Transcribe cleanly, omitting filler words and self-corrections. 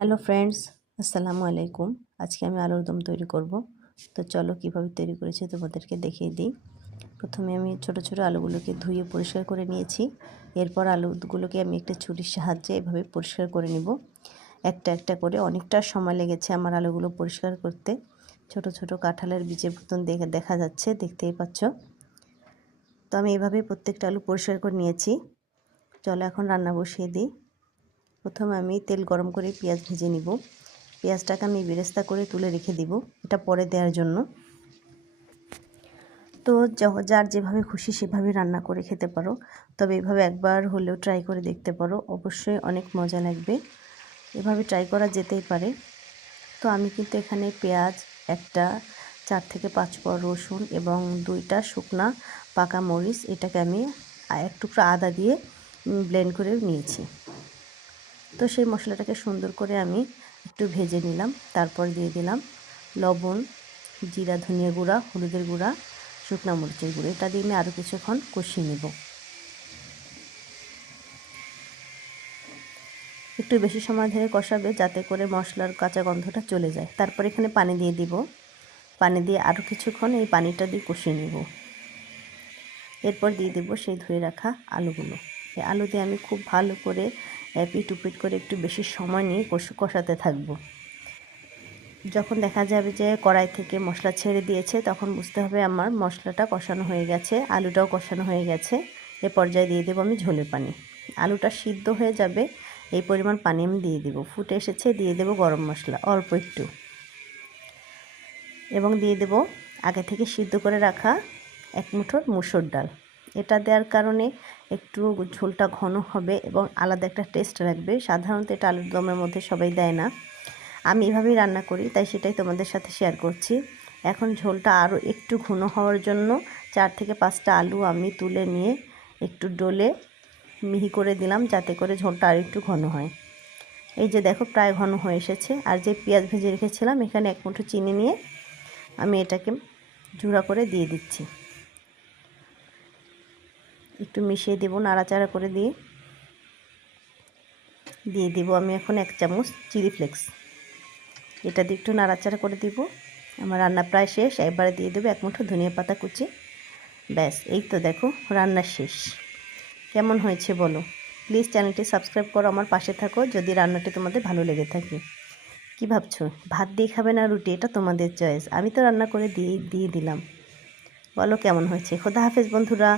Hello friends, আসসালামু আলাইকুম। আজকে আমি আলুর দম তৈরি করব। তো চলো কিভাবে তৈরি করেছি তোমাদেরকে দেখিয়ে দিই। প্রথমে আমি ছোট ছোট আলুগুলোকে ধুয়ে পরিষ্কার করে নিয়েছি। এরপর আলুগুলোকে আমি একটা ছুরির সাহায্যে এভাবে পরিষ্কার করে নিব। একটা একটা করে অনেকটা সময় লেগেছে আমার আলুগুলো পরিষ্কার করতে। ছোট ছোট কাঁঠালের বীজের মতন দেখা যাচ্ছে, দেখতেই পাচ্ছ। তো আমি এভাবে প্রত্যেকটা আলু পরিষ্কার করে নিয়েছি। চলো এখন রান্না বসিয়ে দিই। প্রথমে আমি তেল গরম করে পেঁয়াজ ভেজে নিব। পেঁয়াজটাকে আমি বেরেস্তা করে তুলে রেখে দিব, এটা পরে দেওয়ার জন্য। তো যার যেভাবে খুশি সেভাবে রান্না করে খেতে পারো, তবে এভাবে একবার হলেও ট্রাই করে দেখতে পারো, অবশ্যই অনেক মজা লাগবে। এভাবে ট্রাই করা যেতেই পারে। তো আমি কিন্তু এখানে পেঁয়াজ, একটা 4 থেকে 5 কোয়া রসুন এবং 2টা শুকনা পাকা মরিচ, এটাকে আমি এক টুকরো আদা দিয়ে ব্লেন্ড করে নিয়েছি। তো সেই মশলাটাকে সুন্দর করে আমি একটু ভেজে নিলাম। তারপর দিয়ে দিলাম লবণ, জিরা, ধনিয়া গুঁড়া, হলুদের গুঁড়া, শুকনো মরিচের গুঁড়ো। এটা দিয়ে আমি আরও কিছুক্ষণ কষিয়ে নেব। একটু বেশি সময় ধরে কষাবে, যাতে করে মশলার কাঁচা গন্ধটা চলে যায়। তারপর এখানে পানি দিয়ে দিব। পানি দিয়ে আরও কিছুক্ষণ এই পানিটা দিয়ে কষিয়ে নেব। এরপর দিয়ে দেব সেই ধুয়ে রাখা আলুগুলো। এই আলু দিয়ে আমি খুব ভালো করে এপিট উপিট করে একটু বেশি সময় নিয়ে কষাতে থাকবো। যখন দেখা যাবে যে কড়াই থেকে মশলা ছেড়ে দিয়েছে, তখন বুঝতে হবে আমার মশলাটা কষানো হয়ে গেছে, আলুটাও কষানো হয়ে গেছে। এ পর্যায়ে দিয়ে দেবো আমি ঝোলের পানি। আলুটা সিদ্ধ হয়ে যাবে এই পরিমাণ পানি আমি দিয়ে দেবো। ফুটে এসেছে, দিয়ে দেবো গরম মশলা অল্প একটু, এবং দিয়ে দেব আগে থেকে সিদ্ধ করে রাখা 1 মুঠো মুসুর ডাল। এটা দেওয়ার কারণে একটু ঝোলটা ঘন হবে এবং আলাদা একটা টেস্ট রাখবে। সাধারণত এটা আলুর দমের মধ্যে সবাই দেয় না, আমি এভাবেই রান্না করি, তাই সেটাই তোমাদের সাথে শেয়ার করছি। এখন ঝোলটা আরও একটু ঘন হওয়ার জন্য 4 থেকে 5টা আলু আমি তুলে নিয়ে একটু ডলে মিহি করে দিলাম, যাতে করে ঝোলটা আর একটু ঘন হয়। এই যে দেখো প্রায় ঘন হয়ে এসেছে। আর যে পেঁয়াজ ভেজে রেখেছিলাম, এখানে 1 মুঠো চিনি নিয়ে আমি এটাকে ঝুড়া করে দিয়ে দিচ্ছি। একটু মিশিয়ে দেবো, নাড়াচাড়া করে দিয়ে দেবো আমি এখন 1 চামচ চিলি ফ্লেক্স। এটা দিয়ে একটু নাড়াচাড়া করে দিব। আমার রান্না প্রায় শেষ। এবারে দিয়ে দেবো 1 মুঠো ধনিয়া পাতা কুচি। ব্যাস, এই তো দেখো রান্না শেষ। কেমন হয়েছে বলো? প্লিজ চ্যানেলটি সাবস্ক্রাইব করো, আমার পাশে থাকো যদি রান্নাটি তোমাদের ভালো লেগে থাকে। কি ভাবছো, ভাত দিয়ে খাবে না রুটি? এটা তোমাদের চয়েস। আমি তো রান্না করে দিয়ে দিলাম। বলো কেমন হয়েছে। খোদা হাফেজ বন্ধুরা।